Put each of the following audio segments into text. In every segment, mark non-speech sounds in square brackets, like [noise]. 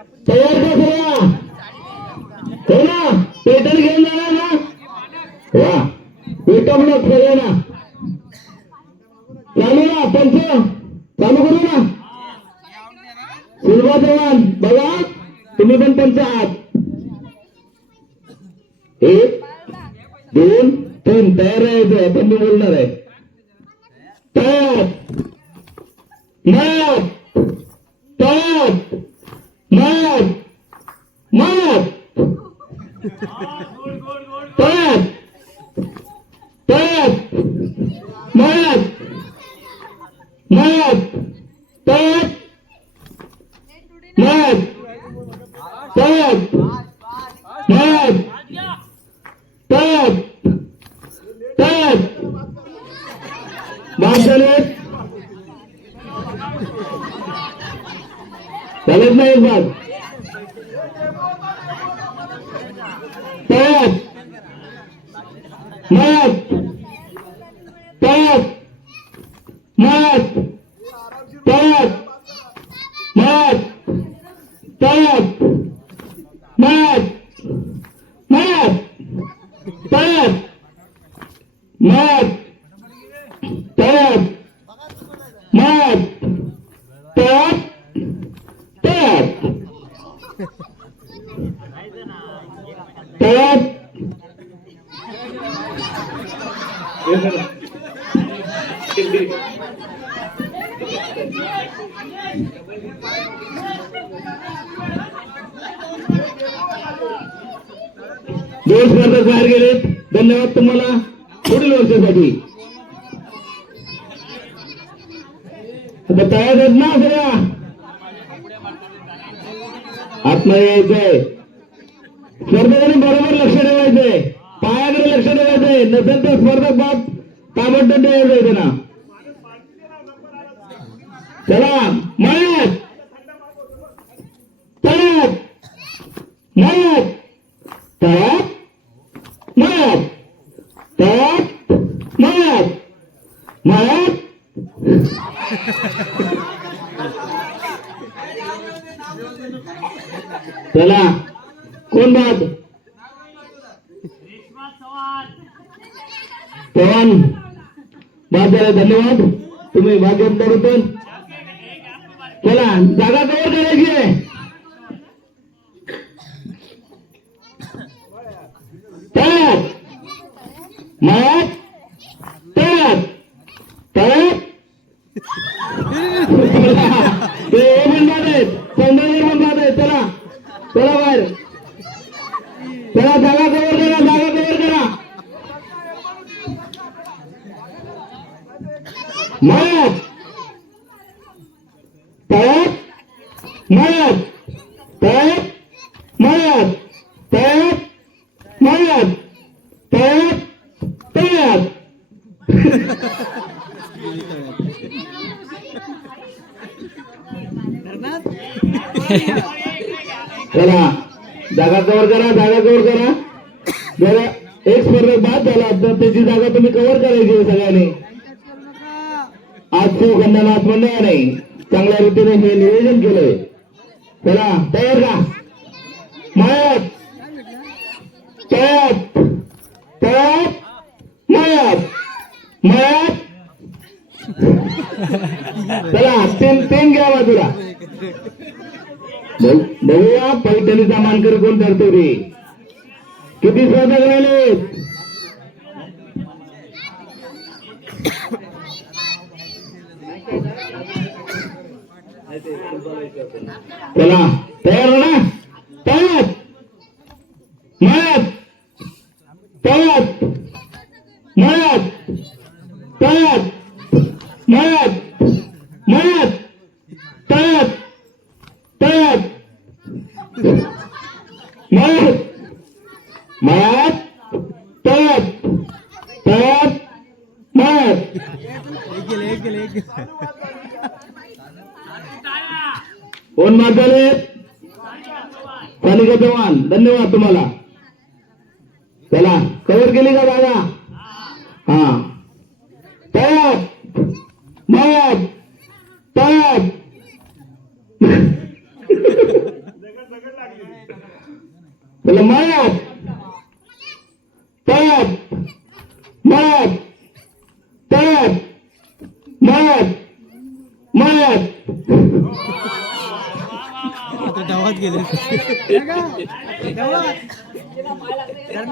तयार का सगळ्या. हो ना पेटर घेऊन जाणार ना? वा पेटम ना ना चालू ना पंच चालू करू ना? सुरुवात चव्हाण बघा. तुम्ही पण पंच आहात. एक दोन तीन तयार राहायचं आपण मी बोलणार आहे. तयार. नाही तयार मात मात तयार तयार मात मात तयार मात तयार मात तयार तयार बाद झाले चालत नाही एक बाद तयार मात तयार मात तयार मात तयार मात मात तयार मात तयार मात तयार तयार तयार दोन स्पर्धक बाहेर गेलेत. धन्यवाद तुम्हाला. पुढील वर्षासाठी. आता तयार आहेत ना सगळ्या? आत्मा यायचंय स्पर्धकांनी बरोबर लक्ष ठेवायचंय. पायाकडे लक्ष ठेवायचंय नसेल तर स्पर्धक बाब ताबडतोब द्यायचंय त्यांना. चला मयत तळ्यात मयत तळ्यात मयत तळ्यात मयत मयत चला. कोण बाब पवन बाद धन्यवाद. तुम्ही भाग्यंतर होते. चला जागा कवर करायची आहे. तयार जागा कव्हर करा जागा कव्हर करा. जरा एक स्पर्धक बाद झाला. तर त्याची जागा तुम्ही कव्हर करायची सगळ्यांनी. आज तू नाच मंडळ नाही चांगल्या रीतीने हे नियोजन केलंय. चला तयार का? मायात. तयात तयात मायात. मायात. चला तीन तीन घ्या बाजूला. बघूया पैठणीचा मानकरी कोण ठरतो रे? किती स्पर्धक राहिले चला तयार हो ना? तयार! मळ्यात! तयार मळ्यात! तयार मळ्यात! मळ्यात! तयार तयार मत मत तप तप मत. कोण मारले सानिका चव्हाण धन्यवाद तुम्हाला. चला कव्हर केली का दादा? हा. तप मत तयार चला मळ्यात तळ्यात मळ्यात तळ्यात मळ्यात मळ्यात आता डावात गेले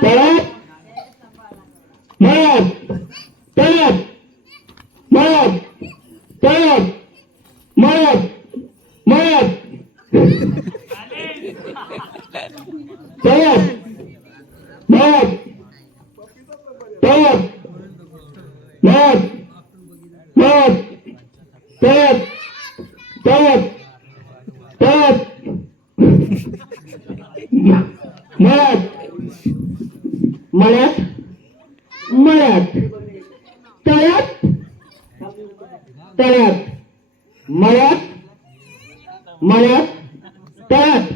तळ्यात मळ्यात तळ्यात मळ्यात तळ्यात मळ्यात मळ्यात तळ्यात मळ्यात तळ्यात मळ्यात मळ्यात तळ्यात तळ्यात तळ्यात मळ्यात मळ्यात मळ्यात तळ्यात तळ्यात मळ्यात मळ्यात तळ्यात.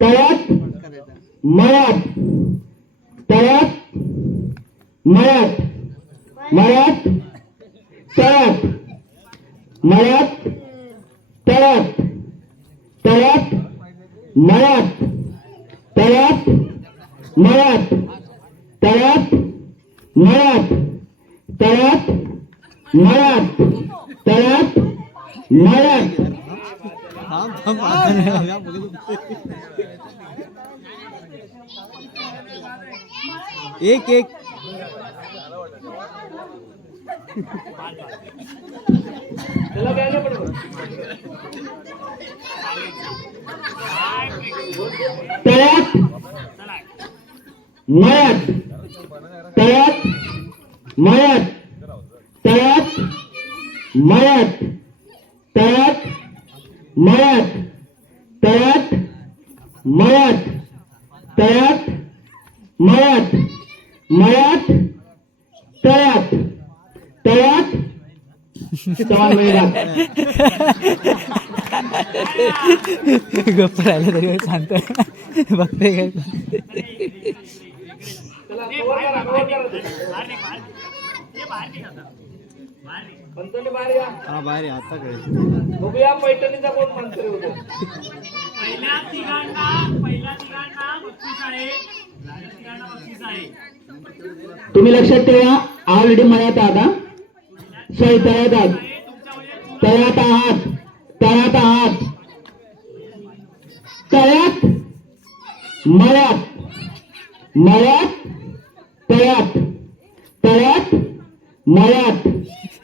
तळ्यात मळ्यात. तळ्यात मळ्यात. मळ्यात तळ्यात. मळ्यात तळ्यात. तळ्यात मळ्यात. तळ्यात मळ्यात. तळ्यात मळ्यात. तळ्यात मळ्यात. तळ्यात मळ्यात थांब थांब आता नाही आल्या, बघत होते. एक एक. तळ्यात. मळ्यात. तळ्यात. मळ्यात. तळ्यात. मळ्यात. तळ्यात. मळ्यात तळ्यात मळ्यात तळ्यात मळ्यात मळ्यात तळ्यात तळ्यात समान वेळ लागतो. गप्प राहिलं तरी सांगतो बघते काय हा बाहेर आहे, आता कळेल. बघूया पैठणीचा कोण मंत्री होतो. पहिल्या तिघांना पहिल्या तिघांना बक्षीस आहे. पहिल्या तिघांना बक्षीस आहे. तुम्ही लक्षात ठेवा ऑलरेडी मळ्यात आहात? सॉरी तळ्यात आहात. तळ्यात आहात तळ्यात आहात. तळ्यात मळ्यात मळ्यात तळ्यात. तळ्यात मळ्यात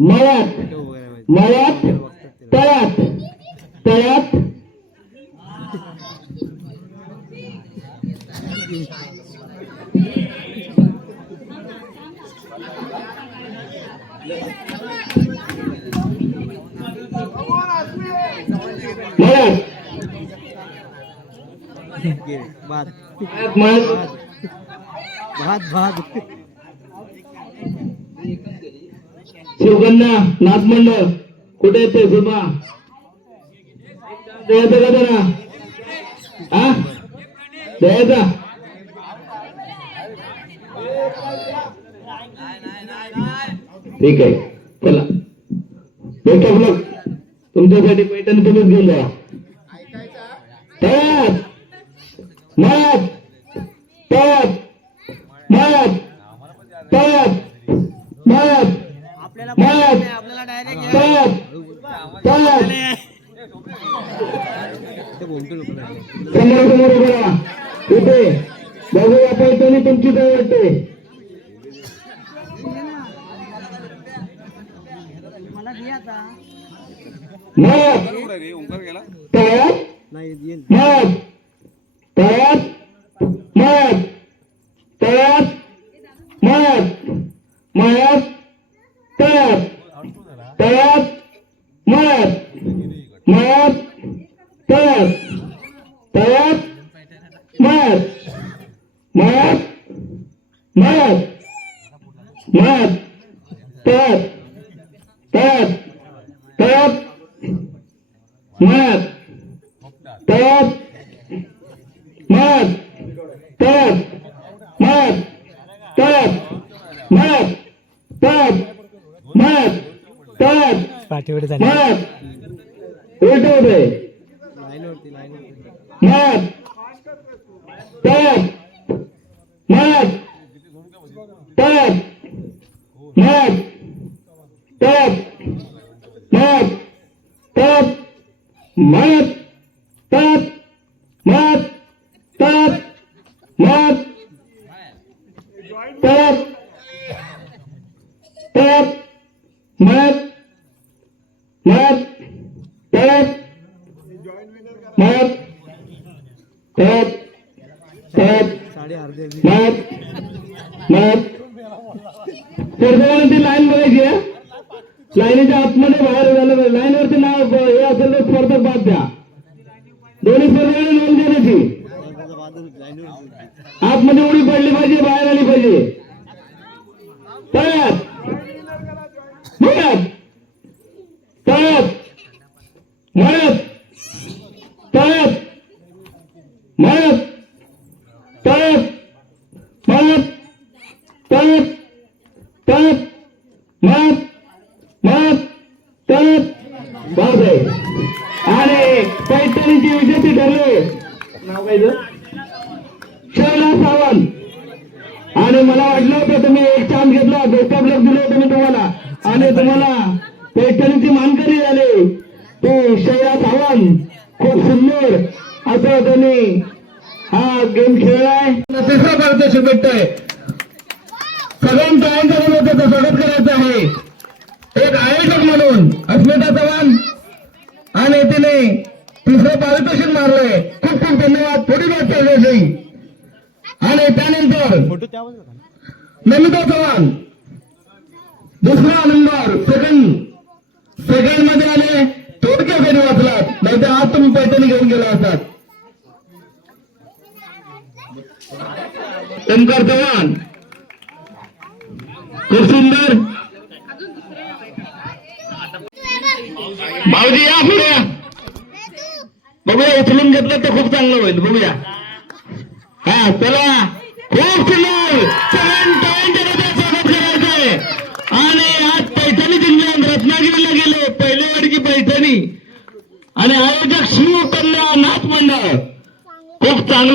मळ्यात मळ्यात तळ्यात तळ्यात. भात. भात भात. शिवकन्या नाथमंडळ कुठे येते सुभा द्यायचं का जरा? हा द्यायचा ठीक आहे. चला. भेटा ऑफ तुमच्यासाठी पैठण तुम्हीच घेऊन जा तळ्यात मत! तळ्यात मत! तळ्यात राहा. इथे. बघूया पैठणी तुमची काय वाटते. तळ्यात नाही मत तयार मत तयार मत तयार मत तयार मत तयार पाठीवर मत. उलट होते लाईनवरती लाईनवरती मत तयार मत तयार मत तयार मत तयार मत तयार मत तयार मत तयार तयार मत मत तयार मत तयार तयार साडे अर्धे अर्धी मत मत स्पर्धकांनी ती लाईन Huh? [laughs] आणि मला वाटलं होतं तुम्ही एक चान्स घेतला. बेस्ट ऑफ लक दिलं होतं मी तुम्हाला. आणि तुम्हाला पैठणीची मानकरी झाली. ती शैला सावंत. खूप सुंदर. असं त्यांनी हा गेम खेळलाय तिसरा पारितोषिक भेटतोय सगळ्यांचं आयोजन स्वागत करायचं आहे. एक आयोजक म्हणून अस्मिता चव्हाण आणि तिने तिसरं पारितोषिक मारलंय. खूप खूप धन्यवाद. थोडी बात चालू आणि त्यानंतर नमिता चव्हाण. दुसरा नंबर सेकंड. सेकंडमध्ये आले थोडक्या फेरी वाचलात. नाही तर आज तुम्ही पैठणी घेऊन गेला असतात ओंकार चव्हाण. खूप सुंदर भाऊजी या पुढे. बघूया उचलून घेतलं तर खूप चांगलं होईल. बघूया. हा चला. खूप सुंदर. छान टाळ्यांच्या गजरात स्वागत करायचंय. आणि आज पैठणी जिल्ह्यात रत्नागिरीला गेलो. पहिले वाडकी पैठणी. आणि आयोजक शिव कन्या नाथ मंडळ. खूप चांगलं